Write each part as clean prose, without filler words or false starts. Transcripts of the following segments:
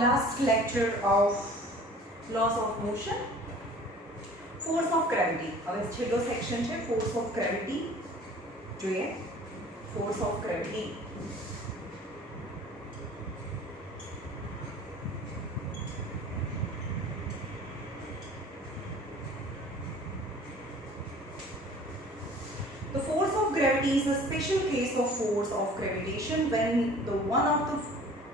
last lecture of laws of motion, force of gravity. હવે છેલ્લો section છે force of gravity. જોઈએ force of gravity. The force of gravity is a special case of force of gravitation when the one of the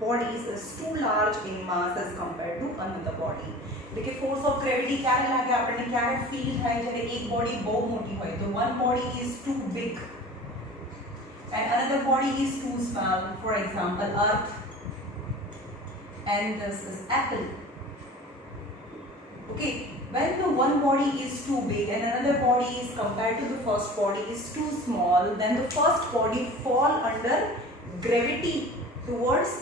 bodies is too large in mass as compared to another body. એટલે કે force of gravity ક્યારે લાગે આપણને ક્યારે feel થાય જ્યારે એક body બહુ મોટી હોય તો one body is too big and another body is too small. For example, earth and this is apple. Okay, when the one body is too big and another body is compared to the first body is too small, then the first body fall under gravity towards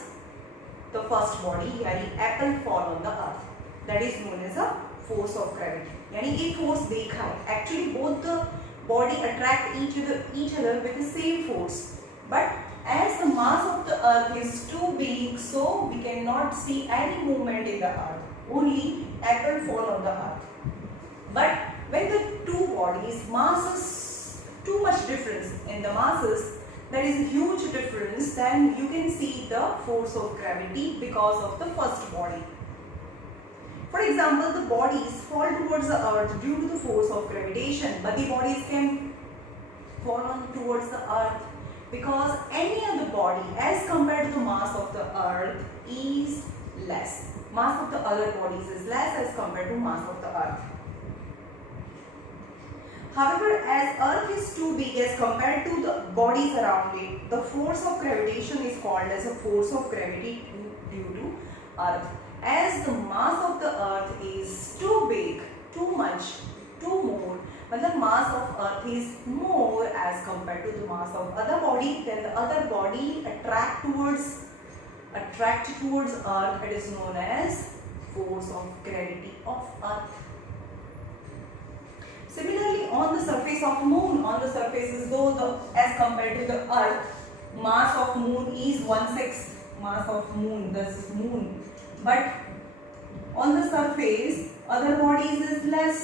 the first body, yani apple fall on the earth. That is known as a force of gravity. Yani a force dekha. Actually both the body attract each other with the same force. But as the mass of the earth is too big, so we cannot see any movement in the earth. Only apple fall on the earth. But when the two bodies masses too much difference in the masses, there is a huge difference, then you can see the force of gravity because of the first body. For example, the bodies fall towards the earth due to the force of gravitation, but the bodies can fall on towards the earth because any other body as compared to the mass of the earth is less. Mass of the other bodies is less as compared to mass of the earth. However, as earth is too big as compared to the bodies around it, the force of gravitation is called as a force of gravity due to earth. As the mass of the earth is too big, too much, too more, but the mass of earth is more as compared to the mass of other body, then the other body attract towards earth. It is known as force of gravity of earth. Similarly, on the surface of moon, on the surface is though as compared to the earth, mass of moon is 1/6 mass of moon. This is moon. But on the surface, other bodies is less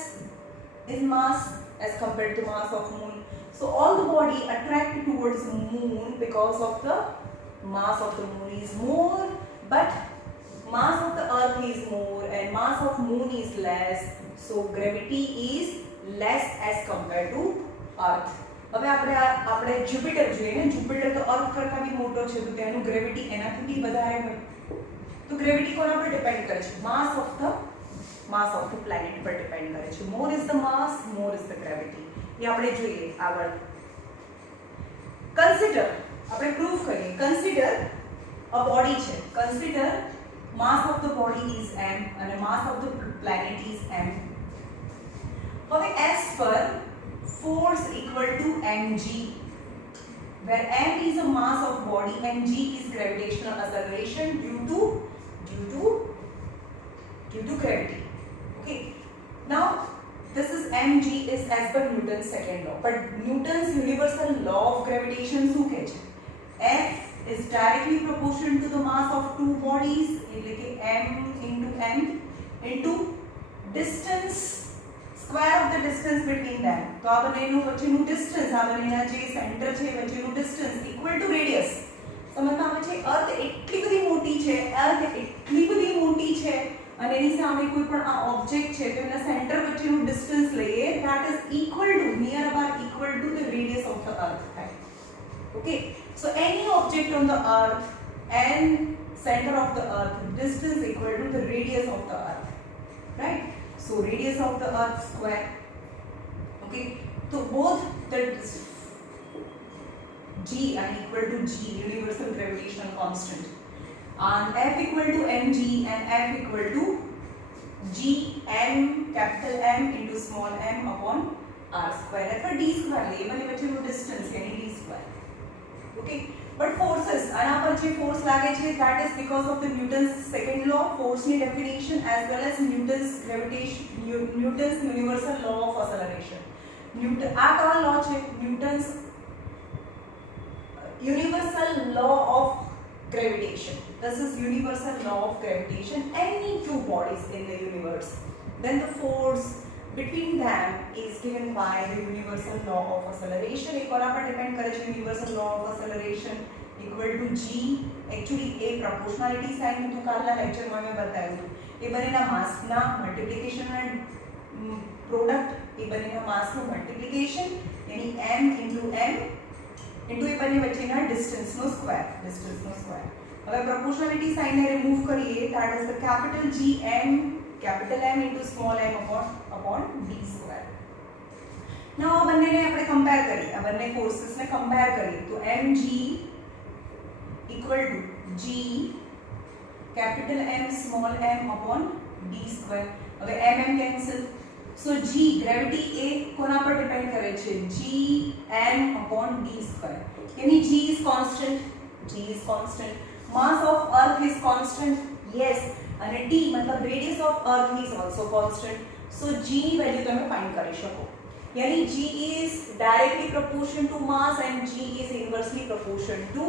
in mass as compared to mass of moon. So all the body attract towards moon because of the mass of the moon is more, but mass of the earth is more and mass of moon is less. So gravity is less as compared to earth. હવે આપણે Jupiter જોઈએ ને, Jupiter તો અર્થ કરતા બી મોટો છે તો તેનું ગ્રેવિટી એનાથી બી વધારે હોય. તો ગ્રેવિટી કોના પર ડિપેન્ડ કરે છે? માસ ઓફ ધ પ્લેનેટ પર ડિપેન્ડ કરે છે. More is the mass, more is the gravity. એ આપણે જોઈએ આગળ. કન્સિડર, આપણે પ્રૂફ કરીએ. કન્સિડર અ બોડી છે. Consider mass of the body is m અને mass of the planet is m. હવે as per force equal to mg, where m is a mass of body and g is gravitational acceleration due to gravity. Okay, now this is mg is as per Newton's second law, but Newton's universal law of gravitation શું કહે છે? F is directly proportional to the mass of two bodies, એટલે કે m into distance, square of the distance between them. તો આ બંનેનું વચ્ચેનું distance, આ બંનેના જે સેન્ટર છે વચ્ચેનું distance equal to radius. સમજમાં આવે છે? અર્થ એટલી બધી મોટી છે અને એની સામે કોઈ પણ આ ઓબ્જેક્ટ છે તો એના સેન્ટર વચ્ચેનું ડિસ્ટન્સ લઈએ, that is equal to, near about equal to the radius of the earth. Okay, so any object on the earth and center of the earth, distance equal to the radius of the earth, right? So radius of the earth square. Okay, so both the g are equal to g, universal gravitational constant, and f equal to mg and f equal to g m, capital M into small m upon r square. અથવા d square લઈએ, બંને વચ્ચેનું distance yani d square. Okay, but forces, આના પર જે force લાગે છે that is because of the Newton's second law, force ની definition, as well as Newton's universal law of acceleration. આ કયો law છે? Newton's universal law of gravitation. This is universal law of gravitation. Any two bodies in the universe, then the force between them is given by the universal law of acceleration. एक और पर depend करे जो universal law of acceleration equal to g. Actually a proportionality sign में तो Kalna lecture में मैं बताया हूँ. ये बनेगा mass ना multiplication and product. ये बनेगा mass नो multiplication यानी m into ये बने बचेगा distance नो square. अगर proportionality sign ने remove करिए, that is the capital G m into small m upon d square. Now अब बनने ने अपने compare करिए, अब बनने forces ने compare करिए, तो mg equal to g capital M small m upon d square. अगर m cancel, so g gravity a कोना पर depend करे छे g m upon d square. यानी g is constant. Mass of earth is constant, yes, and d मतलब radius of earth is also constant. So g value તમે find કરી શકો. यानी g is directly proportional to mass and g is inversely proportional to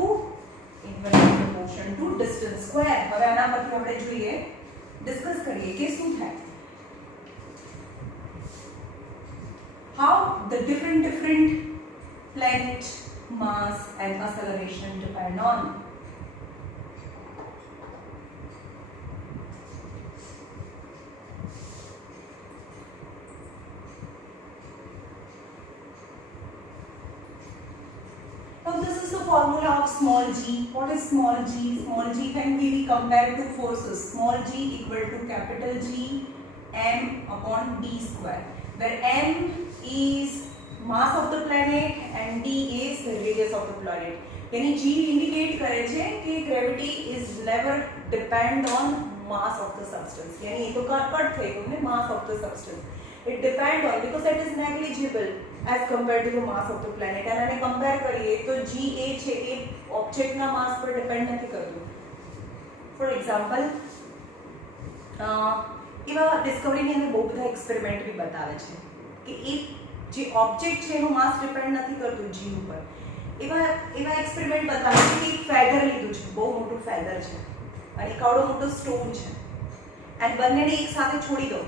distance square. હવે આના પરથી આપણે જોઈએ, ડિસ્કસ કરીએ કે શું થાય. How the different planet mass and acceleration depend on. Now this is the formula of small g. What is small g? Small g can be compared to forces. Small g equal to capital G m upon d square, where m is mass of the planet and d is the radius of the planet. यानी g indicate करे छे कि gravity is never depend on mass of the substance. यानी ये तो cut थे हमने mass of the substance. It depend on because it is negligible as compared to the mass of the planet. and આને compare કરીએ તો g એ છે એ object ના mass પર depend નથી કરતું. For example, એવા ડિસ્કવરી ની અંદર બહુ બધા એક્સપેરિમેન્ટ भी बतावे છે કે એક જે ઓબ્જેક્ટ છે એનું માસ ડિપેન્ડ નથી કરતું g ઉપર. એવા એક્સપેરિમેન્ટ बतावे છે કે એક ફેધર લીધું છે, બહુ મોટું ફેધર છે અને કાળો મોટો સ્ટોન છે એન્ડ બંનેને એક સાથે છોડી દો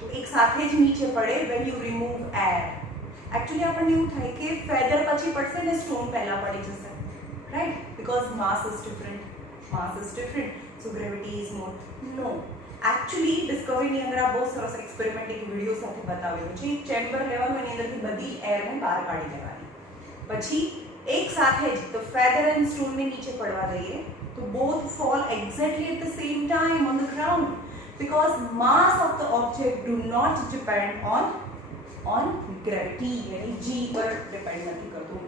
તો એક સાથે જ નીચે પડે when you remove air. Actually આપણને એવું થાય કે ફેધર પછી પડશે ને સ્ટોન પહેલા પડી જશે, right? Because mass is different, so gravity is more. No, actually discovery ની અંદર આ બહુ સરસ એક્સપેરિમેન્ટ એક વિડિયો સાથે બતાવેલું છે. એક ચેમ્બર લેવાનું એની અંદરથી બધી એર ને બહાર કાઢી લેવાની, પછી એક સાથે જ the feather and stone ને નીચે પડવા દઈએ તો both fall exactly at the same time on the ground because mass of the object do not depend on gravity. यानी g पर डिपेंड નથી કરતું.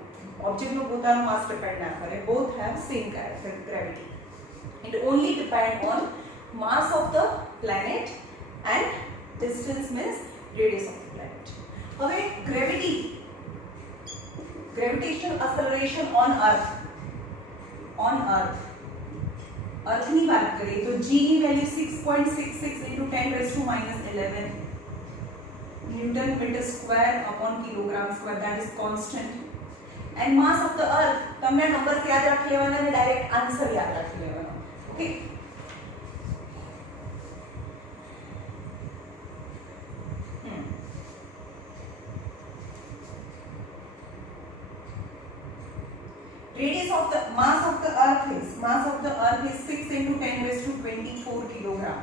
ऑब्जेक्ट નો પોતાનો માસ ડિપેન્ડ ના કરે. both have same gravity. It only depend on mass of the planet and distance means radius of the planet. હવે gravitational acceleration on earth ની વાત કરીએ તો g ની value 6.66 into 10 raised to -11 Newton meter square upon kilogram square, that is constant. And mass of the earth, તમને numbers યાદ રાખી લેવાના અને ડાયરેક્ટ આન્સર યાદ રાખી લેવાનો. Okay, radius of the mass of the earth is 6 into 10 raised to 24 kilogram.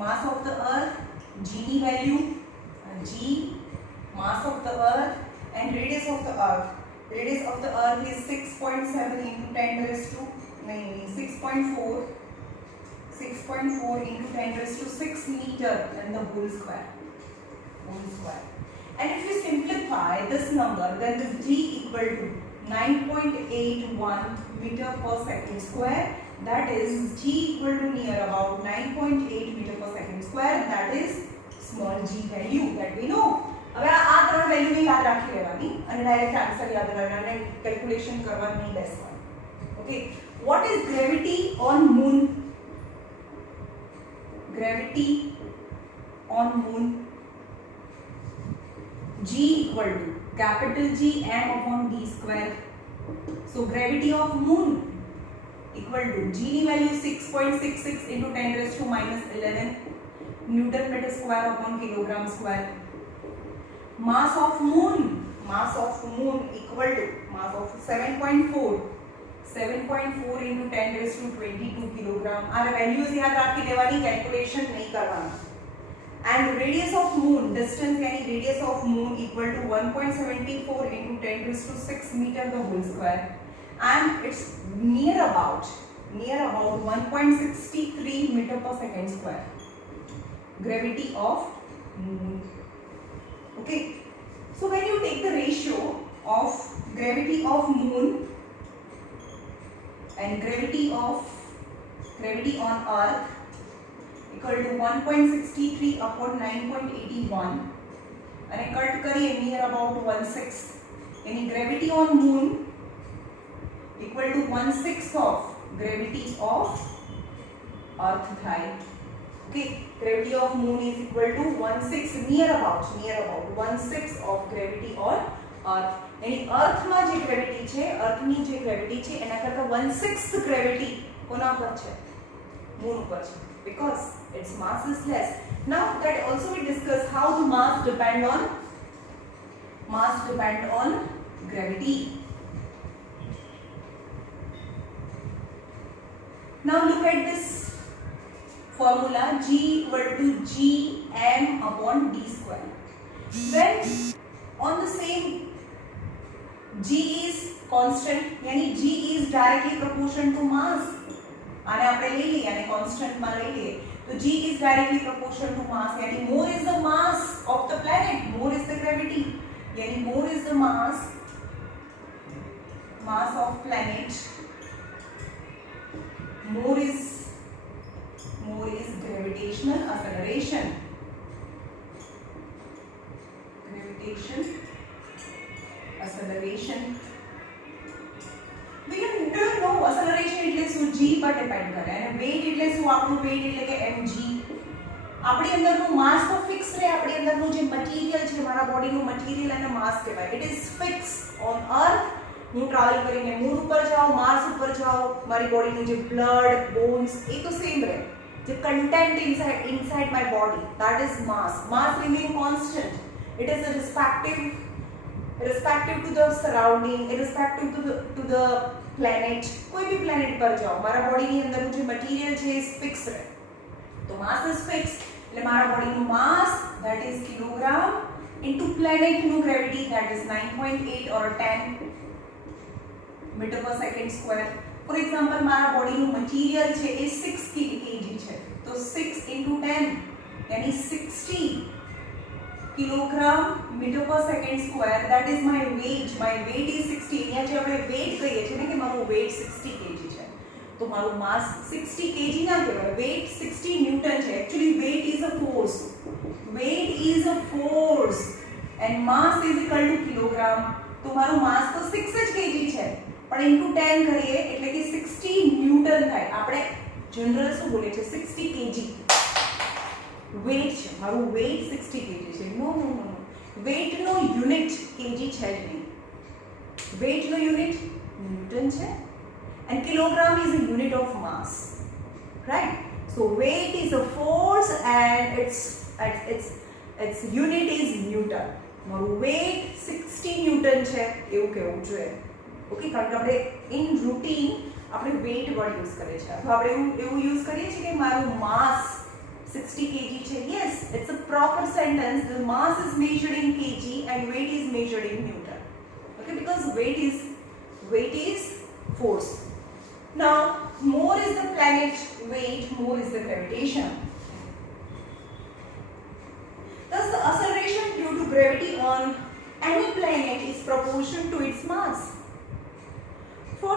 Mass of the earth, g value, g mass of the earth and radius of the earth. Radius of the earth is 6.7 into 10 raised to 6.4 into 10 raised to 6 meter and the whole square. And if you simplify this number, then this g equal to 9.81 meter per second square. That is g equal to near about 9.8 meter per second square. That is small g value that we know. હવે આ ત્રણ value ની યાદ રાખી લેવાની અને direct answer યાદ રાખવાના, calculation કરવાની નહીં બેસવાનું. Okay, what is gravity on moon? Gravity on moon, g equal to capital G m upon d square. So gravity of moon equal to g ની value 6.66 into 10 raised to minus 11 newton metre square upon kilogram square. Mass of moon equal to mass of 7.4 into 10 raised to 22 kilogram. आ values याद રાખી દેવાની, calculation नहीं करवाना. And radius of moon, distance यानी radius of moon equal to 1.74 into 10 raised to 6 meter the whole square. And it's near about 1.63 meter per second square. Gravity of moon. Okay. So when you take the ratio of gravity of moon and gravity on earth equal to 1.63 upon 9.81 and cut करिए near about 1/6. यानी gravity on moon equal to 1/6 of gravity of earth થાય. Okay, gravity of moon is equal to 1/6 near about 1/6 of gravity on earth. यानी अर्थ માં જે gravity છે, અર્થની જે gravity છે એના કરતા 1/6 ગ્રેવિટી કોના પર છે? મૂન ઉપર છે, because its mass is less. Now that also we discuss how the mass depend on gravity. Now look at this formula, G equal to gm upon d square. When on the same G is constant, यानी G is directly proportional to mass. आने આપણે લઈ લઈએ, આને constant માં લઈ લઈએ, तो G is directly proportional to mass. यानी more is the mass of the planet, more is the gravity. यानी more is the mass of planet, more is gravitational acceleration. We don't know acceleration એટલે શું, g પર depend કરે, અને weight એટલે શું, આપણું weight એટલે કે mg. આપણી અંદરનું માસ તો ફિક્સ રહે, આપણી અંદરનું જે મટીરીયલ છે, મારા બોડીનું મટીરીયલ અને માસ કહેવાય. ઇટ ઇઝ ફિક્સ ઓન અર્થ. હું ટ્રાવેલ કરીને મૂન ઉપર જાઉં, માર્સ ઉપર જાઉં, મારી બોડીનું જે બ્લડ, બોન્સ એ તો સેમ રહે. The content inside my body, that is mass remain constant. It is irrespective to the surrounding, irrespective to the planet. कोई भी planet पर जाओ, मारा बॉडी ની અંદરનું જે મટીરીયલ છે એ ફિક્સ રહે. તો mass is fixed, એટલે મારા બોડીનું mass that is kilogram into planet નું gravity that is 9.8 or 10 meter per second square. For example, મારા બોડીનું મટીરીયલ છે એ 6 kg છે, તો 6 into 10 यानी 60 kilogram meter per second square. That is my weight. My weight is 60. અહીંયા જે આપણે weight કહીએ છીએ ને કે મારું weight 60 kg છે, તો મારું mass 60 kg ના કહેવાય, weight 60 newton છે. Actually weight is a force and mass is equal to kilogram. તો મારું mass તો 6 જ kg છે, પણ into 10 કરીએ એટલે કે 60 ન્યૂટન થાય. આપણે જનરલ શું બોલે છે, 60 kg weight છે, મારું weight 60 kg છે. નો weight નો યુનિટ kg છે જ નહીં. weight નો યુનિટ ન્યૂટન છે and kilogram is a unit of mass, right? So weight is a force and its unit is newton. મારું weight 60 ન્યૂટન છે એવું કહેવું જોઈએ. ઓકે, કારણ કે આપણે ઇન રૂટીન આપણે weight વર્ડ યુઝ કરીએ છીએ, અથવા આપણે એવું યુઝ કરીએ છીએ કે મારું mass 60 kg છે. Yes, it's a proper sentence. The mass is measured in kg and weight is measured in newton. Okay, because weight is force. Now, more is the planet weight, more is the gravitation. Thus, the acceleration due to gravity on any planet is proportional to its mass. For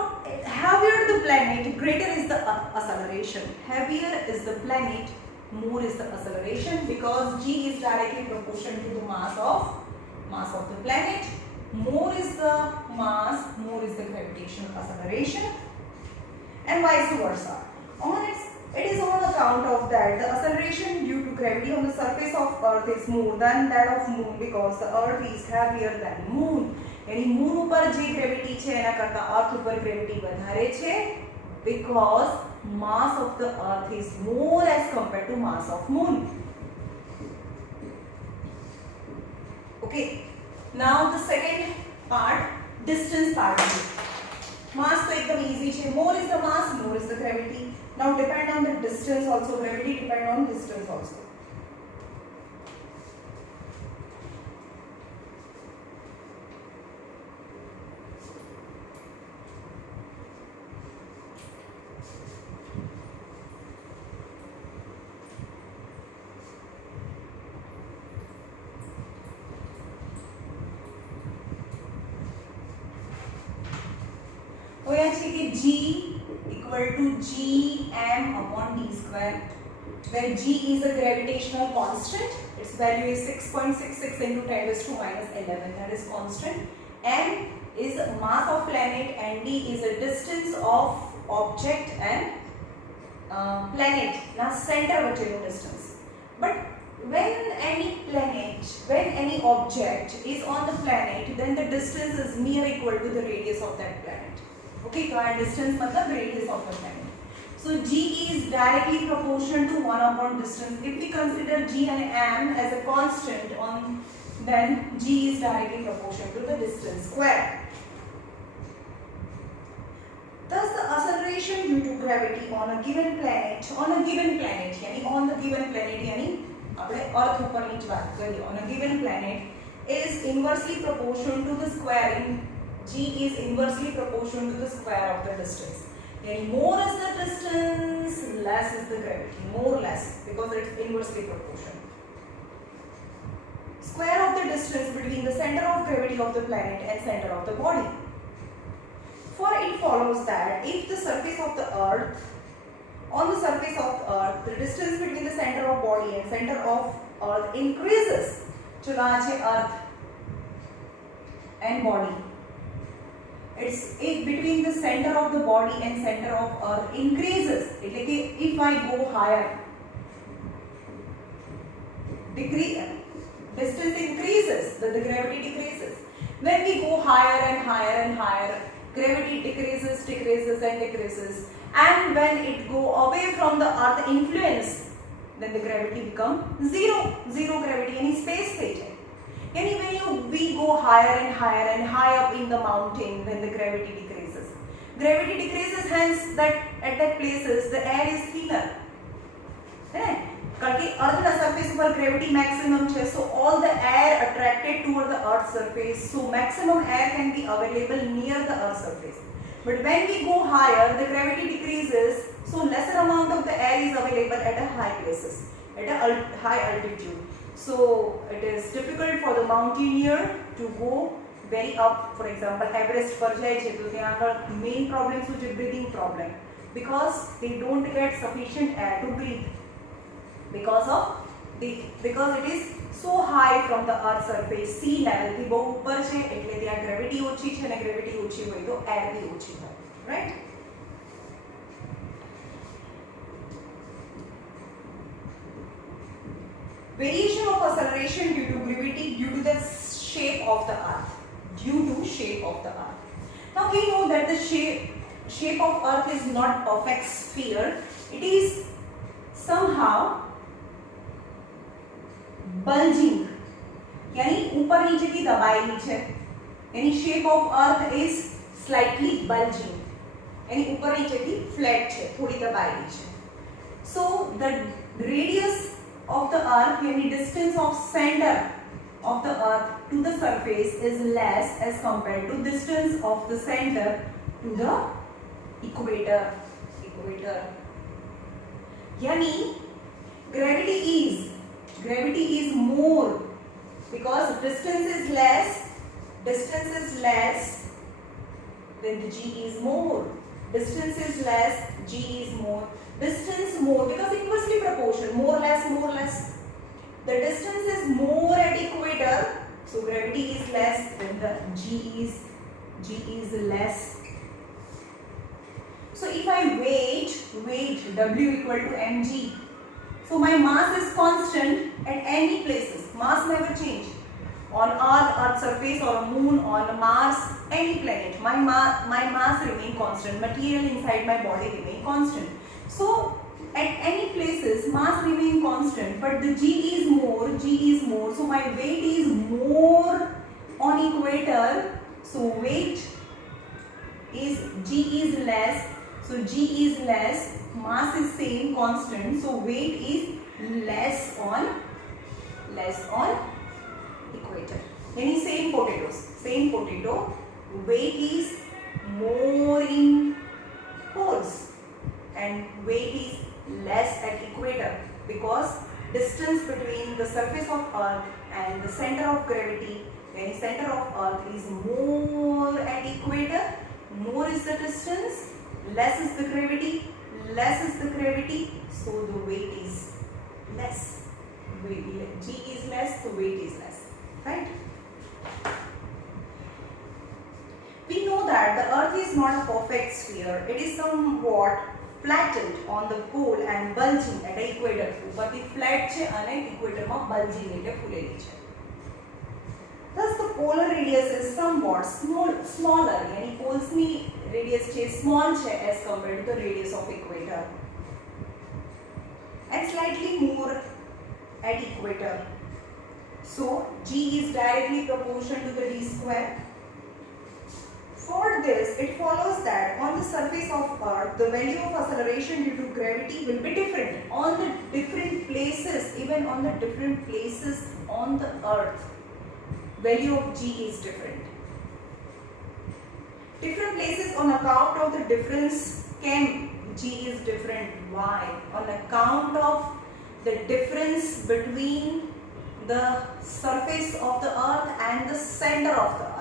heavier the planet, greater is the acceleration. Heavier is the planet, more is the acceleration, because g is directly proportional to the mass of the planet. More is the mass, more is the gravitational acceleration, and vice versa. It is on account of that the acceleration due to gravity on the surface of earth is more than that of moon, because the earth is heavier than moon. यानी moon ऊपर जे gravity છે એના કરતા અર્થ ઉપર gravity વધારે છે, because mass of the earth is more as compared to mass of moon. Okay, now the second part, distance part. Mass तो एकदम easy है. More is the mass, more is the gravity. Now depend on the distance also. Gravity depend on distance also. G equal to gm upon d square, where g is a gravitational constant. Its value is 6.66 into 10 raised to minus 11. That is constant. M is mass of planet and d is a distance of object and planet. Now center vacheno distance. But when any object is on the planet, then the distance is near equal to the radius of that planet. Okay, so our distance matlab radius of the planet. So g is directly proportional to 1 upon distance. If we consider g and m as a constant, then g is directly proportional to the distance square. Thus the acceleration due to gravity on a given planet, यानी on the given planet यानी अपने अर्थ ऊपर नीचे बात करिए, on a given planet is inversely proportional to the square in g is inversely proportional to the square of the distance. Yani more is the distance, less is the gravity. More or less, because it's inversely proportional. Square of the distance between the center of gravity of the planet and center of the body. For it follows that if the surface of the earth, on the surface of the earth, the distance between the center of body and center of earth increases. चलो आज है earth and body. It's between the center of the body and center of earth increases. એટલે કે if I go higher, distance increases, the gravity decreases. When we go higher and higher and higher, gravity decreases and decreases. And when it go away from the earth influence, then the gravity become zero gravity, any space state. And when we go higher and higher and high up in the mountain, then the gravity decreases. Gravity decreases, hence that at that places the air is thinner. Because Earth's surface पर gravity maximum है, so all the air attracted toward the Earth's surface, so maximum air can be available near the Earth's surface. But when we go higher, the gravity decreases, so lesser amount of the air is available at a high places, at a high altitude. So it is difficult for the mountaineer to go very up. For example, Everest पर जाए तो यहाँ main problem is breathing problem, because they don't get sufficient air to breathe because it is so high from the earth surface, sea level થી બહુ ઉપર છે એટલે ત્યાં gravity ઓછી છે અને gravity ઓછી હોય તો air भी ઓછી હોય, right? Variation of acceleration due to gravity due to the shape of the earth. Now we know that the shape of earth is not perfect sphere. It is somehow bulging. यानी ऊपर नीचे की दबाएगी है. यानी shape of earth is slightly bulging. यानी ऊपर नीचे की flat है, थोड़ी दबाएगी है. So the radius of the earth, यानी distance of center of the earth to the surface is less as compared to distance of the center to the equator. यानी gravity is more because distance is less, then the g is more. Distance is less, g is more. Distance more because inversely proportional, more less. The distance is more at equator, so gravity is less, then the g is less. So if I weight W equal to mg, so my mass is constant at any places. Mass never change. on Earth surface, or a moon, on Mars, any planet, my mass remain constant, material inside my body remain constant. So at any places mass remain constant, but the G is more, so my weight is more on equator, so weight is G is less, so G is less, mass is same constant, so weight is less on equator. Any same potato, weight is more in poles and weight is less at equator, because distance between the surface of Earth and the center of gravity, when center of Earth is more at equator, more is the distance, less is the gravity, so the weight is less. G is less, so weight is less, right? We know that the Earth is not a perfect sphere. It is somewhat flattened on the pole and bulging at the equator. ઉપરથી flat છે અને equator માં bulging એટલે ફૂલેલી છે. Thus the polar radius is somewhat smaller. यानी poles ની radius છે small છે as compared to the radius of equator, and slightly more at equator. So G is directly proportional to the D square. For this, it follows that on the surface of Earth, the value of acceleration due to gravity will be different on the different places, even on the different places on the Earth. Value of G is different. Different places on account of the difference can G is different. Why? On account of the difference between the surface of the Earth and the center of the Earth.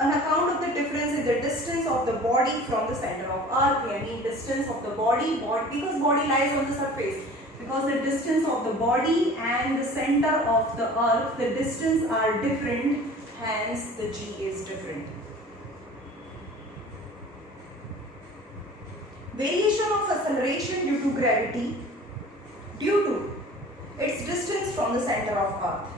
On account of the difference in the distance of the body from the center of Earth, यानी distance of the body, because body lies on the surface, because the distance of the body and the center of the Earth, the distance are different, hence the G is different. Variation of acceleration due to gravity due to its distance from the center of Earth.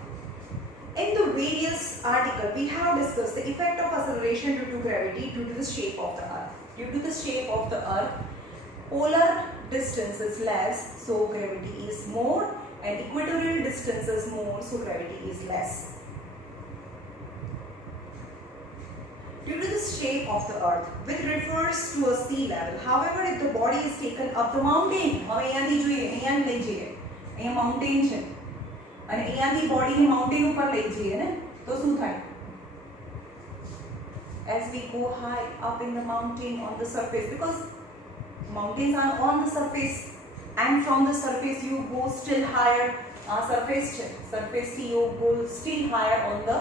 In the various articles, we have discussed the effect of acceleration due to gravity due to the shape of the Earth. Due to the shape of the Earth, polar distance is less, so gravity is more, and equatorial distance is more, so gravity is less. Due to the shape of the Earth, which refers to a sea level. However, if the body is taken up the mountain, હવે અહીંયાથી જોઈએ, અહીંયાથી લઈ જઈએ, અહીંયા mountain છે, અને અહીંયાથી બોડીને માઉન્ટેન ઉપર લઈ જઈએ ને તો શું થાય? As we go high up in the mountain on the surface, because mountains are on the surface, and from the surface you go still higher. Surface થી you go still higher on the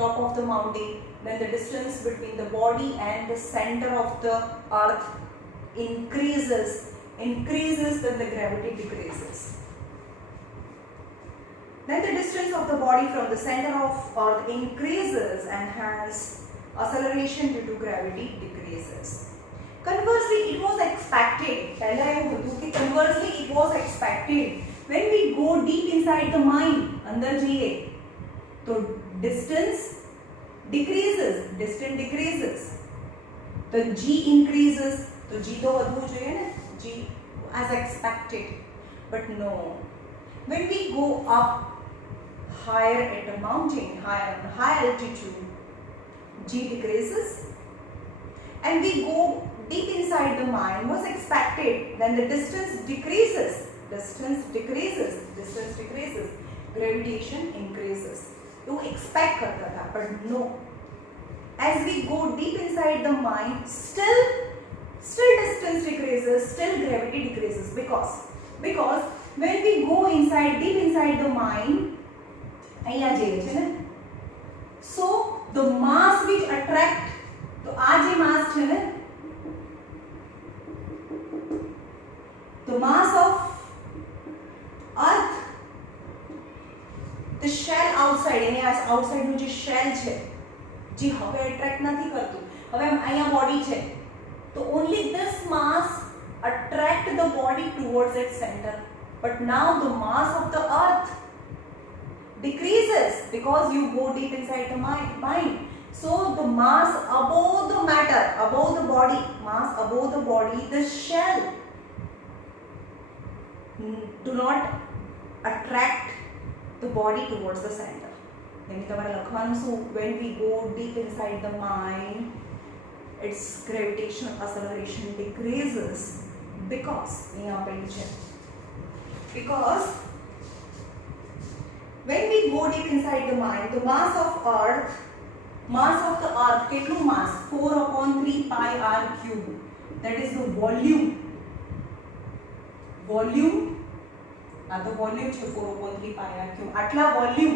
top of the mountain, then the distance between the body and the center of the Earth increases, then the gravity decreases. Then the distance of the body from the center of Earth increases, and hence acceleration due to gravity decreases. Conversely, it was expected. Conversely, it was expected when we go deep inside the mind, अंदर जाइए, तो distance decreases. The G increases. तो G तो વધવું જોઈએ ને, G as expected. But no, when we go up higher at a mountain, higher on high altitude, G decreases, and we go deep inside the mind, was expected, then the distance decreases, gravitation increases. You expect करता था, but no. As we go deep inside the mind, still distance decreases, still gravity decreases, because when we go deep inside the mind, અહીંયા જઈએ છે ને, so the mass which attract, તો આ જે mass છે ને, the mass of Earth, the shell outside, यानी outside નું જે shell છે, જે હવે attract નથી કરતું, હવે અહીંયા body છે, તો only this mass attract the body towards its center. but now the mass of the earth decreases because you go deep inside the mind. So the mass above the matter, above the body, mass above the body, the shell do not attract the body towards the center. When we go deep inside the mind, its gravitational acceleration decreases because when we go deep inside the mind, the mass of the earth, ketlu mass 4/3 pi r cube, that is the volume. આ તો volume છે 4/3 pi r cube, આટલા volume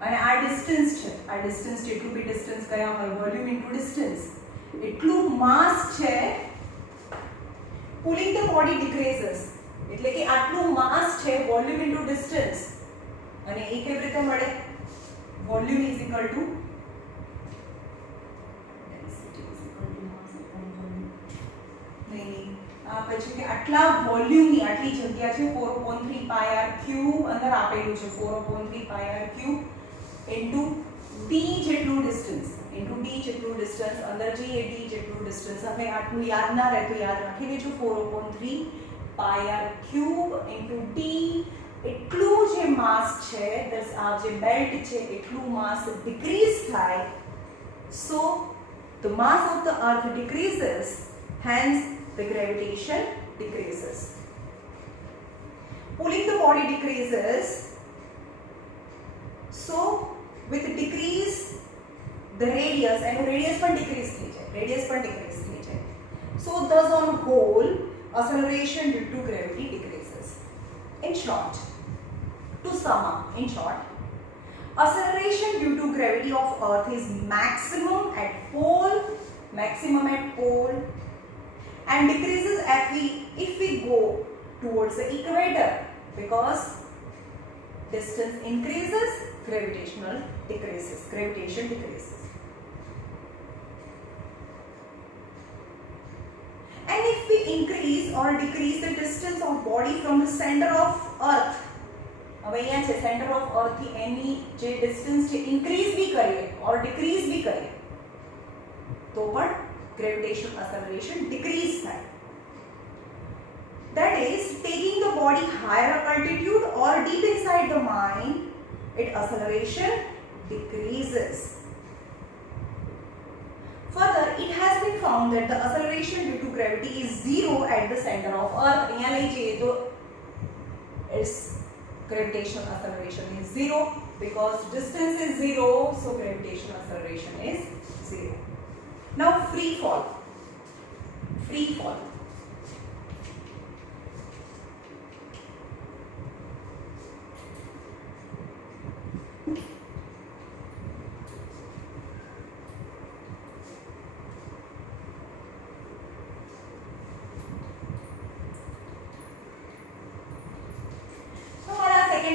અને આ distance છે, આ distance જેટલું બી distance કયા હોય, વોલ્યુમ ઇન્ટુ ડિસ્ટન્સ, એટલું માસ છે. પુલિંગ ધ બોડી ડિક્રીઝેસ, એટલે કે આટલું માસ છે વોલ્યુમ ઇન્ટુ ડિસ્ટન્સ, અને એ કેવી રીતે મળે? વોલ્યુમ ઇઝ ઇક્વલ ટુ પછી કે આટલા વોલ્યુમની આટલી જગ્યા છે 4/3 pi r ક્યુબ અંદર આપેલું છે 4/3 pi r cube into d જેટલું ડિસ્ટન્સ, અંદર જે d જેટલું ડિસ્ટન્સ, હવે આટલું યાદ ના રહે તો યાદ રાખી લેજો 4/3 pi r cube into d, એટલું જે માસ છે, આ જે બેલ્ટ છે એટલું માસ ડિક્રીઝ થાય. સો the mass of the earth decreases, hence the gravitation decreases. Pulling the body decreases, so with decrease the radius, and radius પણ decrease થઈ જાય. So thus on whole acceleration due to gravity decreases. In short, to sum up, acceleration due to gravity of earth is maximum at pole and decreases if we go towards the equator, because distance increases, gravitation decreases. And if we increase or decrease the distance of body from the center of earth, હવે અહીંયા છે centre of earth થી એની જે distance છે increase બી કરીએ ઓર decrease બી કરીએ તો પણ gravitational acceleration decrease થાય. That is, taking the body higher altitude or deep inside the mind, its acceleration decreases. Further, it has been found that the acceleration due to gravity is zero at the center of earth. અહીંયા લઈ જઈએ તો its gravitational acceleration is zero because distance is zero, so gravitational acceleration is zero. Now free fall.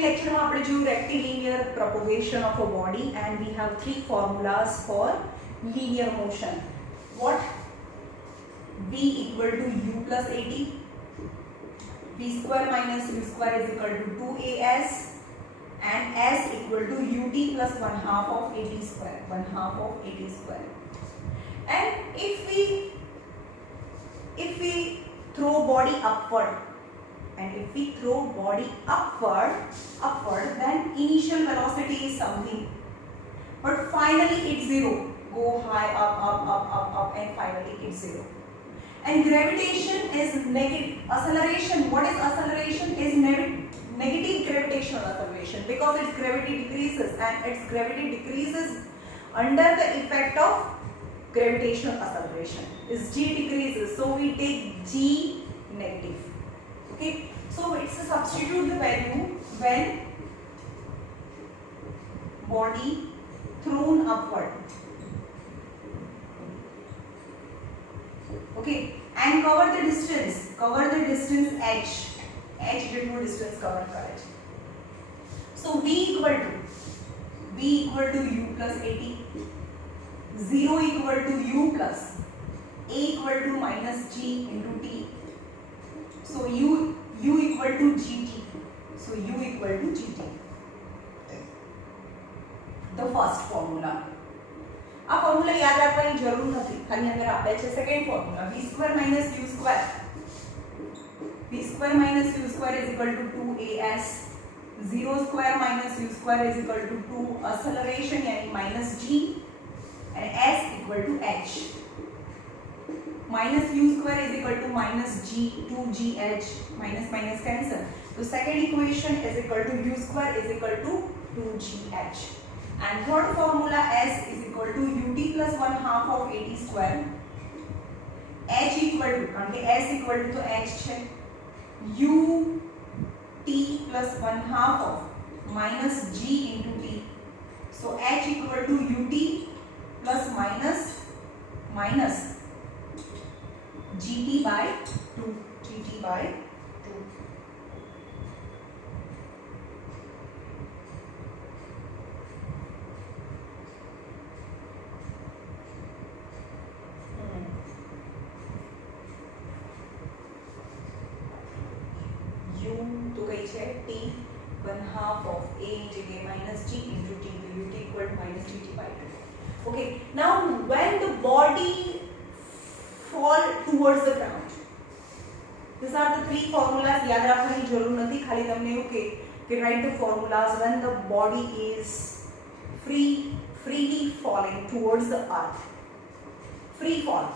Lecture में આપણે જોયું rectilinear propagation of a body, and we have three formulas for linear motion. What? V equal to u plus at, v square minus u square is equal to 2as, and s equal to ut plus 1/2 of at square, and if we throw body upward, then initial velocity is something, but finally it's zero. Go high, up, and finally it's zero. And gravitation is negative. Acceleration, what is acceleration? Is negative gravitational acceleration, because its gravity decreases, and its gravity decreases under the effect of gravitational acceleration. Its g decreases, so we take g negative. Okay, so it's a substitute the value when body thrown upward. Okay, and cover the distance h જેટલું distance cover કરે છે. So v equal to u plus at, 0 equal to u plus a equal to minus g into t. So gt, so u equal to gt, the first formula. આ formula યાદ રાખવાની જરૂર નથી, ખાલી અંદર આપેલ છે second formula v square minus u square, v square minus u square is equal to 2as, 0 square minus u square is equal to 2 acceleration यानी minus g and s equal to h, minus u square is equal to minus g 2gh, minus minus cancel, तो second equation is equal to u square is equal to 2gh, and third formula s is equal to ut plus 1/2 of at square, h equal to કારણ કે s equal to h છે, ut plus 1/2 of minus g into t, so h equal to ut plus minus gt by 2, gt by 2. तो कही है t 1/2 of a जगह minus g into t, तो ut equal to minus gt by 2. Okay, now when the body fall towards the ground, these are the three formulas. याद रखने की जरूरत नहीं, खाली तमने એવું કે write the formulas when the body is freely falling towards the earth. Free fall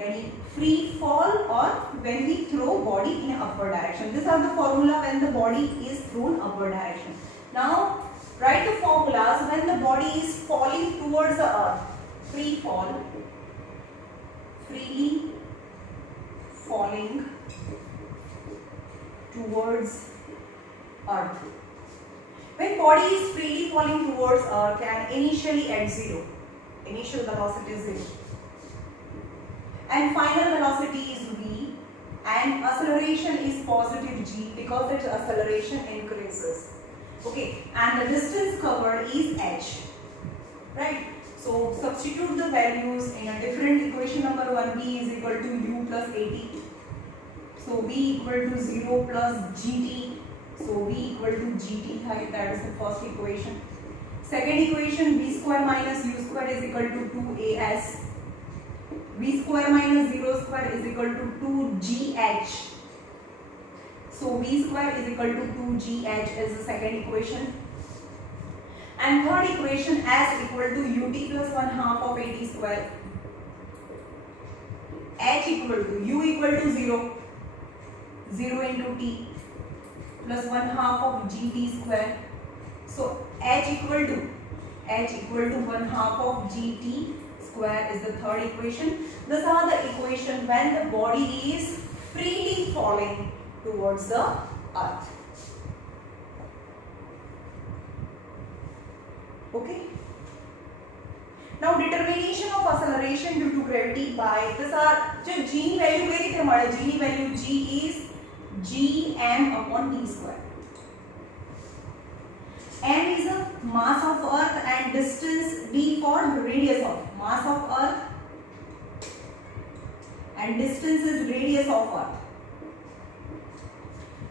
यानी free fall or when we throw body in upward direction. These are the formula when the body is thrown upward direction. Now write the formulas when the body is falling towards the earth. Free fall, freely falling towards earth. When body is freely falling towards earth and initially at 0, initial velocity is 0. And final velocity is v and acceleration is positive g because its acceleration increases. Okay, and the distance covered is h, right? So substitute the values in a different equation. Number 1, v is equal to u plus at, so v equal to 0 plus gt, so v equal to gt, that is the first equation. Second equation, v square minus u square is equal to 2as, v square minus 0 square is equal to 2gh, so v square is equal to 2gh is the second equation. And third equation, s equal to ut plus 1/2 of at square, h equal to u equal to 0, 0 into t plus 1/2 of gt square, so h equal to 1/2 of gt square is the third equation. These are the equation when the body is freely falling towards the earth. Okay. Now determination of acceleration due to gravity by, these are जो g ની value કઈ રીતે મળે, g ની value g is gm upon t square. M is the mass of earth and distance, d for radius of mass of earth and distance is radius of earth.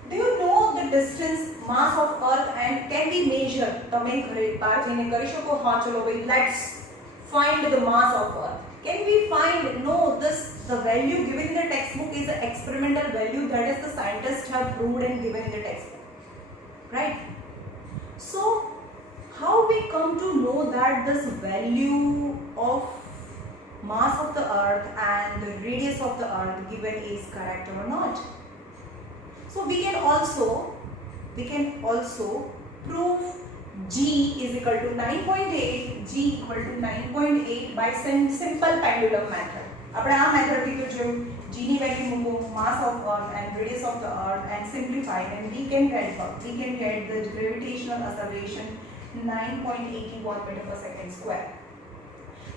Do you know the distance, mass of earth and can be measured? તમે ઘરે બહાર જઈને કરી શકો? હા ચલો ભાઈ, let's find the mass of earth. Can we find? No, the value given in the textbook is the experimental value that is the scientists have proved and given in the textbook, right? So how we come to know that this value of mass of the earth and the radius of the earth given is correct or not? So we can also prove g is equal to 9.8, g equal to 9.8 by simple pendulum method. આપણે આ method થી તો જોયું, g ની value મૂકો, mass of earth and radius of the earth and simplify, and we can get the gravitational acceleration 9.80 watt meter per second square.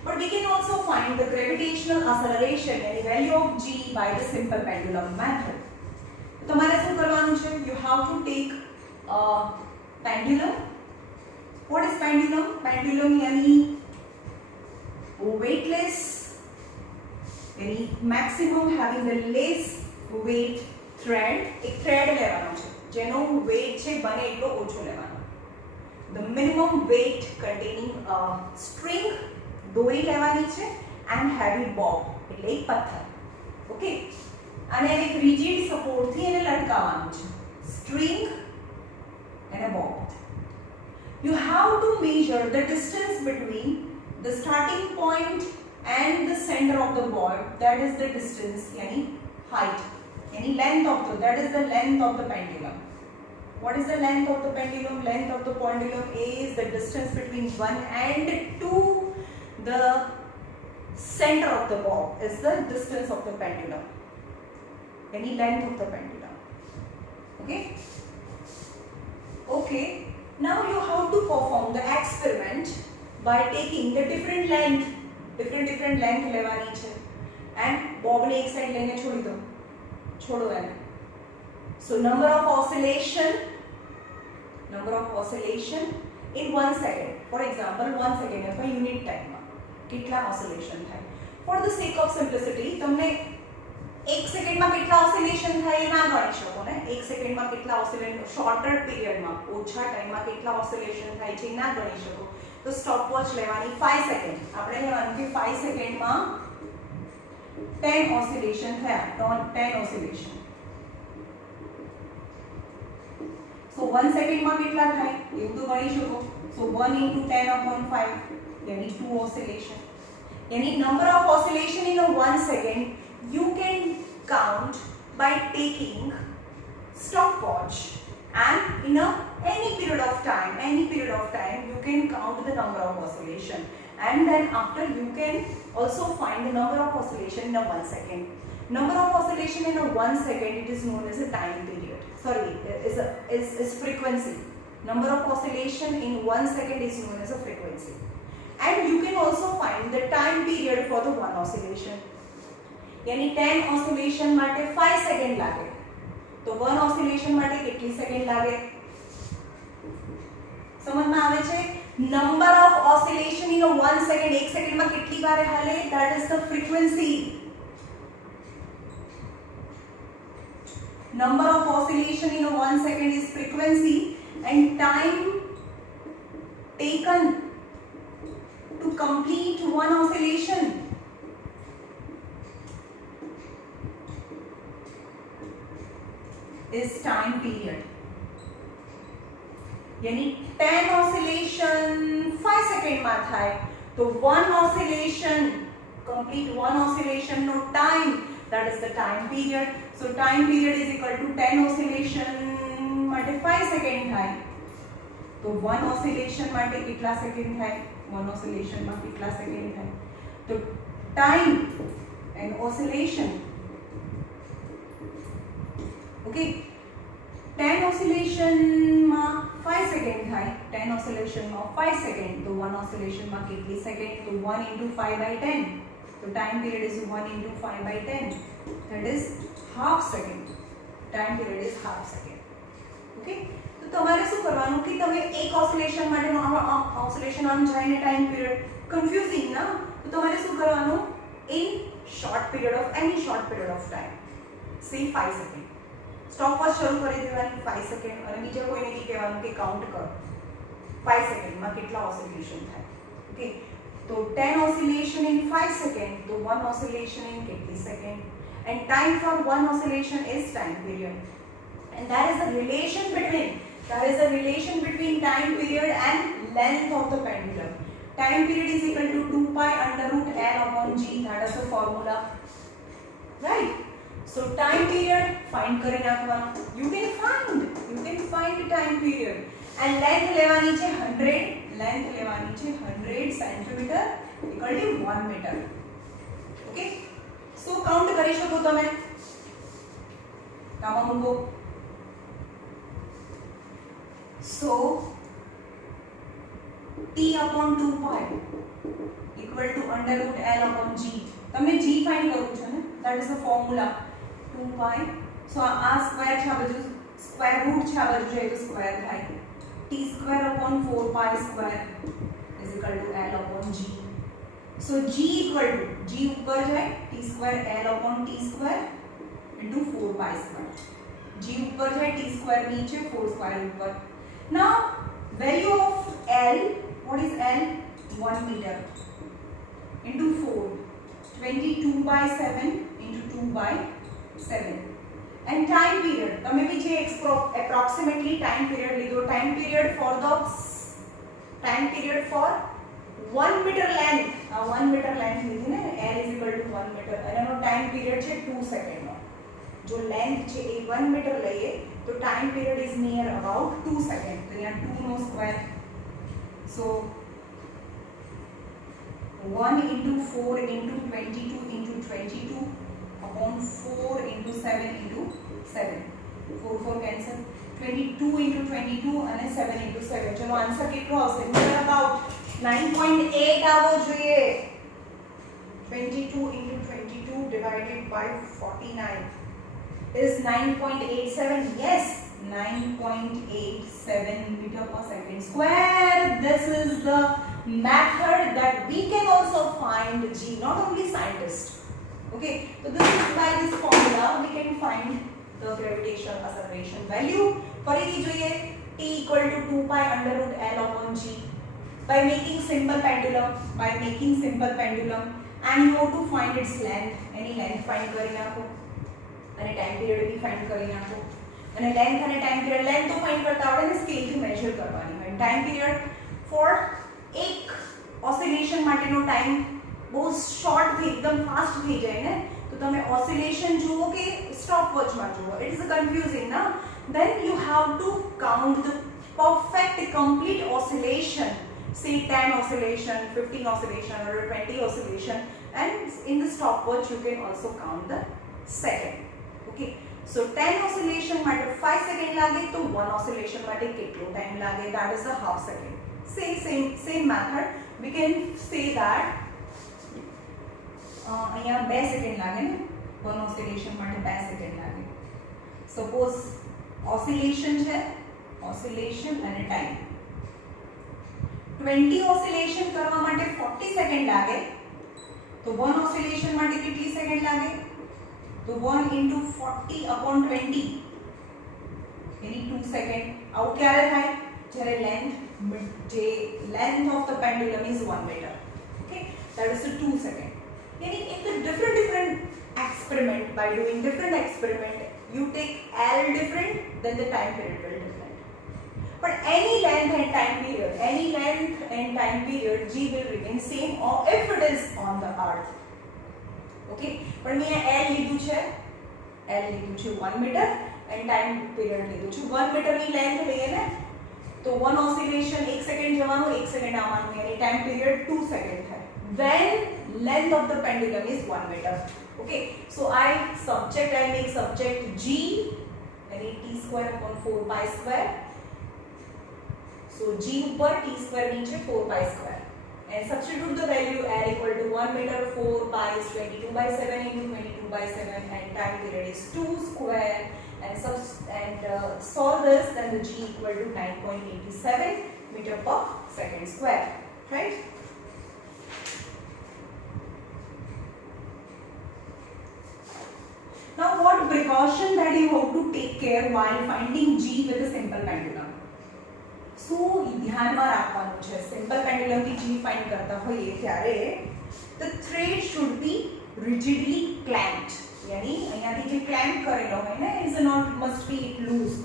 But we can also find the gravitational acceleration and the value of g by the simple pendulum method. તમારે શું કરવાનું છે? You have to take a pendulum. What is pendulum? Pendulum यानी weightless, यानी maximum having the less weight thread એક thread લેવાનો છે જેનો વેઇટ છે બને એટલો ઓછો લેવાનો. The minimum weight containing string દોરી લેવાની છે એન્ડ હેવી બોબ એટલે એક પથ્થર. ઓકે, અને એક રિજિડ સપોર્ટથી એને લટકાવવાનું છે. String and a bob. You have to measure the distance between the starting point and the center of the board. That is the distance, yani height, yani length of the, that is the length of the pendulum. What is the length of the pendulum? Length of the pendulum is the distance between one end to the center of the bob is the distance of the pendulum. Any length of the pendulum. Okay. Okay, now you have to perform the experiment by taking the different length લેવાની છે and bob ને એક side લઈને છોડી દો. છોડો એને. So number of oscillation in 1 second. For example, 1 second અથવા unit time માં કેટલા oscillation થાય. For the sake of simplicity તમને 1 સેકન્ડમાં કેટલા ઓસિલેશન થાય એ ના ગણી શકો ને. 1 સેકન્ડમાં કેટલા ઓસિલેશન, શોર્ટર પીરિયડમાં ઓછા ટાઈમમાં કેટલા ઓસિલેશન થાય છે એ ના ગણી શકો. તો સ્ટોપવોચ લેવાની 5 સેકન્ડ. આપણે લેવાનું કે 5 સેકન્ડમાં 10 ઓસિલેશન થયા, 10 ઓસિલેશન. સો 1 સેકન્ડમાં કેટલા થાય એવું તો ગણી શકો. સો 1 * 10/5 यानी 2 ઓસિલેશન. यानी number of oscillation in a 1 second you can count by taking stopwatch and in any period of time you can count the number of oscillation, and then after you can also find the number of oscillation in a 1 second. Number of oscillation in a 1 second, it is known as a time period. Sorry, is frequency. Number of oscillation in 1 second is known as a frequency, and you can also find the time period for the one oscillation. यानी 10 oscillation માટે 5 second લાગે તો 1 oscillation માટે કેટલી second લાગે સમજમાં આવે છે. Number of oscillation in 1 second, 1 સેકન્ડમાં કેટલી વાર હાલે, that is the frequency. Number of oscillation in 1 second is frequency, and time taken to complete one oscillation is time period. यानी 10 oscillation 5 सेकंड में थाय तो 1 oscillation, complete 1 oscillation no time, that is the time period. So time period is equal to 10 oscillation માટે 5 second થાય તો 1 oscillation માટે કેટલા second થાય, 1 oscillation માં કેટલા સેકન્ડ થાય. તો time and oscillation, okay, 10 oscillation માં 5 સેકન્ડ થાય, 10 oscillation માં 5 સેકન્ડ તો 1 oscillation માં કેટલી સેકન્ડ, તો 1 * 5/10. So time period is 1 * 5/10, that is half second. Time period is half second. Okay, તો તમારે શું કરવાનું કે તમે એક ઓસિલેશન માટેનો ઓસિલેશન આમ જાઈને ટાઈમ પીરિયડ કન્ફ્યુઝિંગ ના, તો તમારે શું કરવાનું, in short period of any short period of time, say 5 second stopwatch શરૂ કરી દેવાની 5 સેકન્ડ, અને બીજા કોઈને કી કહેવાનું કે કાઉન્ટ કરો 5 સેકન્ડમાં કેટલા ઓસિલેશન થાય. ઓકે, તો 10 oscillation in 5 second, તો 1 oscillation in કેટલી second, and time for one oscillation is time period, and there is a relation between time period and length of the pendulum. Time period is equal to 2π√L/G, that is the formula, right? So time period find કરી નાખવાનું, you can find time period, and length લેવાની છે 100 centimeter equal to 1 meter. Okay, so count કરી શકો તમે, કામમાં મૂકો. So T/2π equal to √L/G. તમે G ફાઇન્ડ કરવું છે ને, that is the formula 2π. So આ સ્ક્વેર છે, આ બાજુ સ્ક્વેર રૂટ છે, આ બાજુ જાય તો સ્ક્વેર થાય, T²/4π² is equal to L/G. So G equal to, G ઉપર જાય T²L/T² into 4 pi square. G ऊपर है, T square नीचे, 4 square ऊपर. Now value of L, what is L? 1 meter into 4, 22 by 7 into 2 by 7. And time period, તમે બી જે approximately time period લીધો, time period for 1 meter length, 1 meter length લીધી ને, L is equal to 1 meter, અને એનો time period છે 2 second નો. જો length છે એ 1 meter લઈએ તો time period is near about 2 second. તો અહીંયા 2 નો square, so 1 into 4 into 22 into 22 upon 4 into 7 into 7. 4 4 cancel. 22 into 22 અને 7 into 7. ચલો આન્સર કેટલો આવશે? નિયર અબાઉટ 9.8 આવવો જોઈએ. 22 into 22 divided by 49 is 9.87. Yes, 9.87 meter per second square. This is the method that we can also find G, not only scientists. Okay, so this is by this formula we can find the gravitational acceleration value. ફરીથી જોઈએ, T equal to 2 pi under root L upon G. By making simple pendulum, and you have to find its length. Any length find કરી નાખો અને time period भी find કરી નાખો. અને length અને time period, length તો find કરતા આવડે ને, સ્કેલ થી મેઝર કરવાની હોય. time period for એક oscillation માટેનો ટાઈમ બહુ શોર્ટ થઈ, એકદમ ફાસ્ટ થઈ જાય ને, તો તમે ઓસિલેશન જુઓ કે સ્ટોપ વોચમાં જુઓ, ઇટ ઇઝ કન્ફ્યુઝિંગ ના. then you have to count the perfect complete oscillation, say 10 oscillation, 15 oscillation or 20 oscillation, and in the stopwatch you can also count the second. Okay, so 10 oscillation માટે 5 second લાગે, તો 1 oscillation માટે કેટલો time લાગે? that is the half second. Same method we can say that અહીંયા 2 second લાગે ને, 1 oscillation માટે 2 second લાગે. suppose oscillation છે, oscillation અને time 20 oscillation કરવા માટે 40 second લાગે, તો 1 oscillation માટે કેટલી second લાગે? તો 1 into 40 upon 20 એની 2 second. આવું ક્યારે થાય? જ્યારે length of the pendulum is 1 meter. Okay, that is the 2 second. Yani in the different experiment, by doing different experiment, you take L different, then the time period will different. But any length and time period G will remain same, or if it is on the earth. Okay, but me L લીધું છે 1 meter and time period લીધું છે 1 meter ની length લઈએ ને, તો 1 oscillation 1 second જવાનું, 1 second આવવાનું, yani time period 2 second થાય when length of the pendulum is 1 meter. Okay, so I make subject G, yani T square upon 4 pi square. So G ऊपर, T square नीचे, 4 pi square, and substitute the value L equal to 1 meter, 4 pi is 22 by 7 into 22 by 7, and time period is 2 square, and solve this, then the G equal to 9.87 meter per second square, right? Now what precaution that you have to take care while finding G with a simple pendulum? So ધ્યાનમાં રાખવાનું છે, simple pendulum થી G find કરતા હોઈએ ત્યારે the thread should be rigidly clamped. यानी અહીંયાથી જે clamp કરેલો હોય ને, is not must be loose.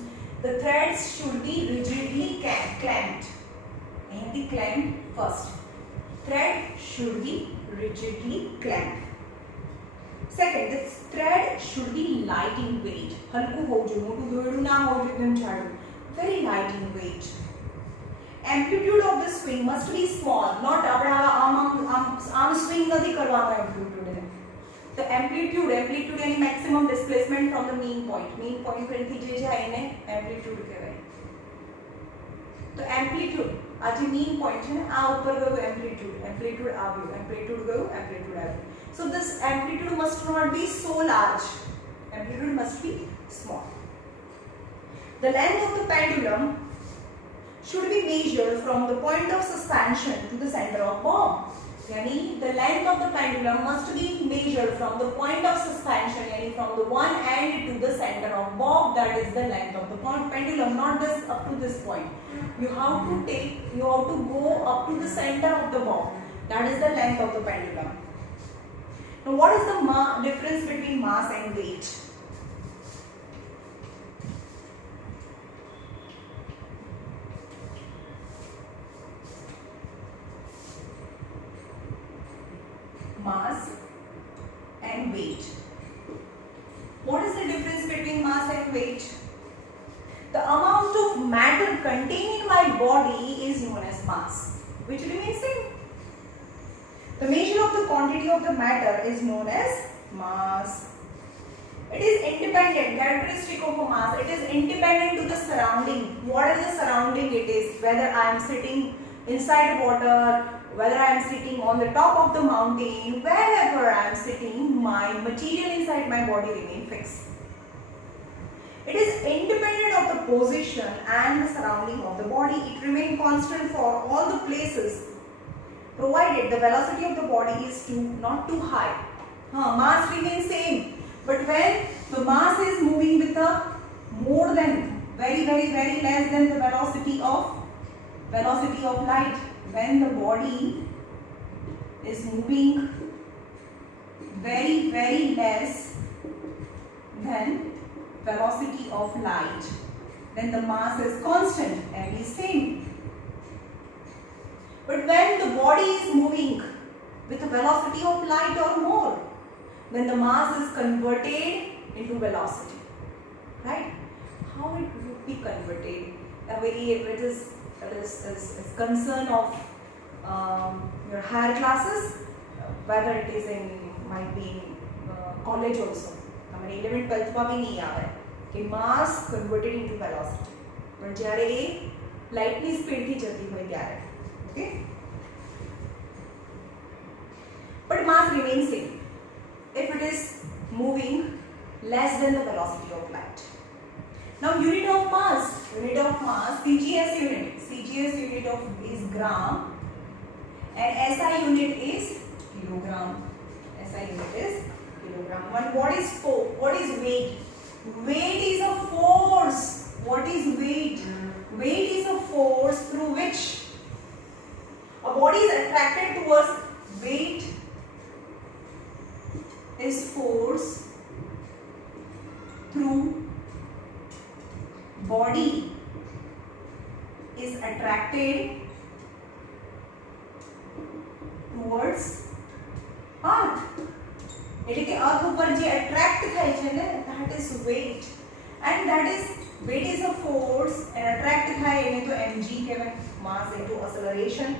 The threads should be rigidly clamped. અહીંયાથી clamp first. Thread should be rigidly clamped. Second, the thread should be light in weight. હલકું હોવું જોઈએ, મોટું દોરડું ના હોવું જોઈએ, એકદમ જાડું. Very light in weight. Amplitude of the swing must be small. Not આપણે આમ swing નથી કરવાનો amplitude ને. The amplitude yani maximum displacement from the mean point. Mean point પરથી જે જાય એને amplitude કહેવાય. તો amplitude, આ જે mean point છે ને, આ ઉપર ગયું amplitude આવ્યું, amplitude ગયું, amplitude આવ્યું. So this amplitude must not be so large. Amplitude must be small. The length of the pendulum should be measured from the point of suspension to the center of bomb. यानी the length of the pendulum must be measured from the point of suspension, यानी from the one end to the center of bob, that is the length of the pendulum, not this up to this point. You have to go up to the center of the bob, that is the length of the pendulum. Now what is the difference between mass and weight? Mass and weight. What is the difference between mass and weight? The amount of matter contained in my body is known as mass, which remains same. The measure of the quantity of the matter is known as mass. It is independent, characteristic of a mass. It is independent to the surrounding. What is the surrounding it is? Whether I am sitting inside water, whether I am sitting on the top of the mountain, wherever I am sitting, my material inside my body remain fixed. It is independent of the position and the surrounding of the body. It remains constant for all the places, provided the velocity of the body is not too high. Mass remains same, but when the mass is moving with a more than very less than the velocity of light, when the body is moving very less than velocity of light, then the mass is constant and is same. But when the body is moving with a velocity of light or more, then the mass is converted into velocity, right? How it would be converted? It is concern of your higher classes, whether it is might be in college also. हमारे 11th 12th में भी नहीं आया है कि mass converted into velocity, पर जारे ये lightning speed की जल्दी हुई क्या है, okay? But mass remains same if it is moving less than the velocity of light. Now unit of mass, CGS unit is gram and SI unit is kilogram. What is weight? Weight is a force. What is weight? Weight is a force through which a body is attracted towards. Weight is force through body is attracted towards earth. એટલે કે earth ઉપર જે attract થાય છે ને, that is weight, and that is weight is a force and attract થાય એને તો mg કહેવાય, mass into acceleration.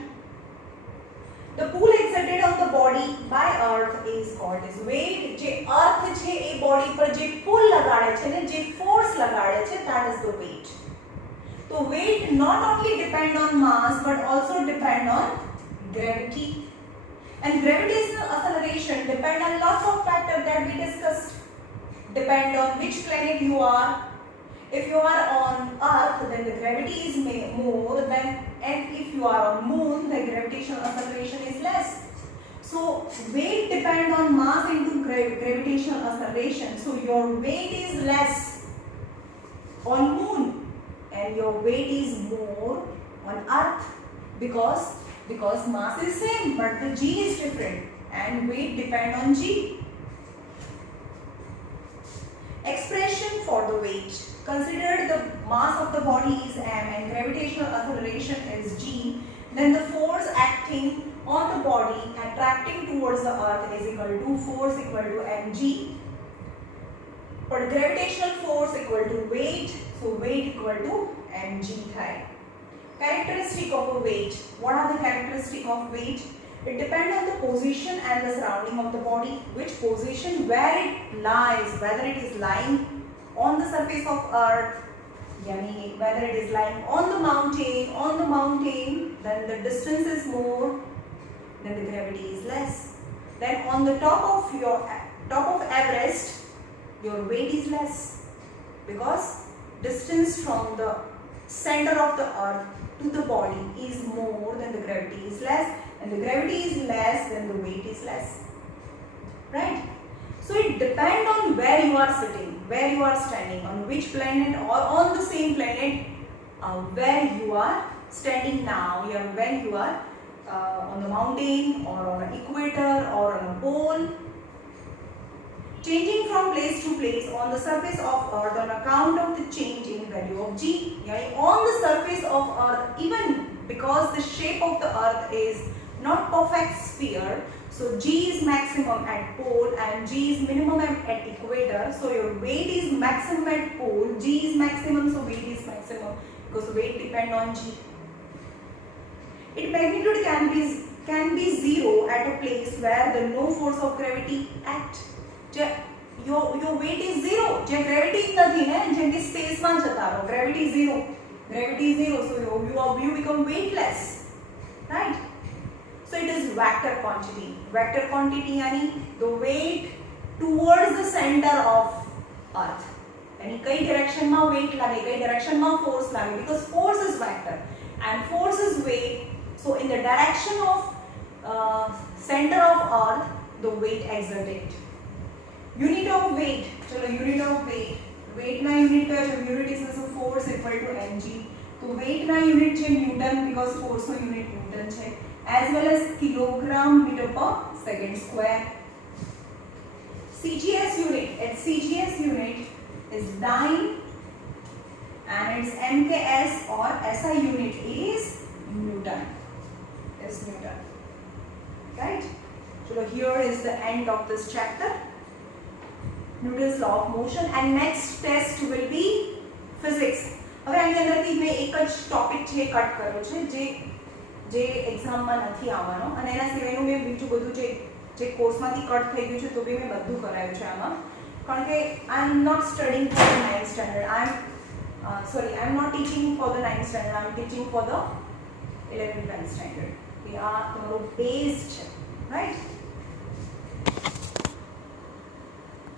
The pull exerted on the body by earth is called as weight. જે earth છે એ body પર જે pull લગાડે છે ને, જે force લગાડે છે, that is the weight. So weight not only depend on mass but also depend on gravity. And gravitational acceleration depend on lots of factors that we discussed. Depend on which planet you are. If you are on Earth, then the gravity is more than, and if you are on Moon, the gravitational acceleration is less. So weight depend on mass into gravitational acceleration. So your weight is less on Moon and your weight is more on Earth because mass is same but the g is different and weight depend on g. Expression for the weight. Consider the mass of the body is m and gravitational acceleration is g, then the force acting on the body attracting towards the earth is equal to force equal to mg. For gravitational force equal to weight, so weight equal to mg થાય. Characteristic of a weight. What are the characteristics of weight? It depends on the position and the surrounding of the body. Which position, where it lies, whether it is lying on the surface of earth, yani whether it is lying on the mountain, then the distance is more, then the gravity is less. Then on the top of Everest, your weight is less because distance from the center of the earth to the body is more, then the gravity is less, and the gravity is less, then the weight is less. Right? So it depends on where you are sitting, where you are standing, on which planet or on the same planet where you are standing now, when you are on the mountain or on an equator or on a pole. Changing from place to place on the surface of earth on account of the change in value of G. On the surface of earth, even because the shape of the earth is not perfect sphere, so G is maximum at pole and G is minimum at equator. So your weight is maximum at pole, G is maximum, so weight is maximum because weight depends on G. Its magnitude can be zero at a place where the no force of gravity act. Your weight is zero. Gravity nothing, eh? Space man jata gravity is zero. Gravity is zero, so you become weightless, right? So it is vector quantity. Vector quantity yani the weight towards the center of earth. Yani kai direction ma weight lage, kai direction ma force lage, because force is vector and force is weight. So in the direction of center of earth, the weight exerted. Unit of weight. Chalo unit of weight. Weight na unit है, unit is also force equal to mg. तो weight na unit है Newton because force no unit Newton है. As well as kilogram meter per second square. CGS unit. Its CGS unit is dyne and its MKS or SI unit is Newton. Is Newton. Right? So here is the end of this chapter. Newton's law of motion and next test will be physics. હવે આની અંદરથી મેં એક જ topic છે cut કર્યો છે જે એક્ઝામમાં નથી આવવાનો અને એના સિવાયનું મેં બીજું બધું જે કોર્સમાંથી કટ થઈ ગયું છે તો બી મેં બધું કરાયું છે આમાં કારણ કે I am not studying for the 9th standard I am not teaching for the 9th standard, I am teaching for the 11th 12th standard. આ તમારો બેઝ છે, રાઈટ?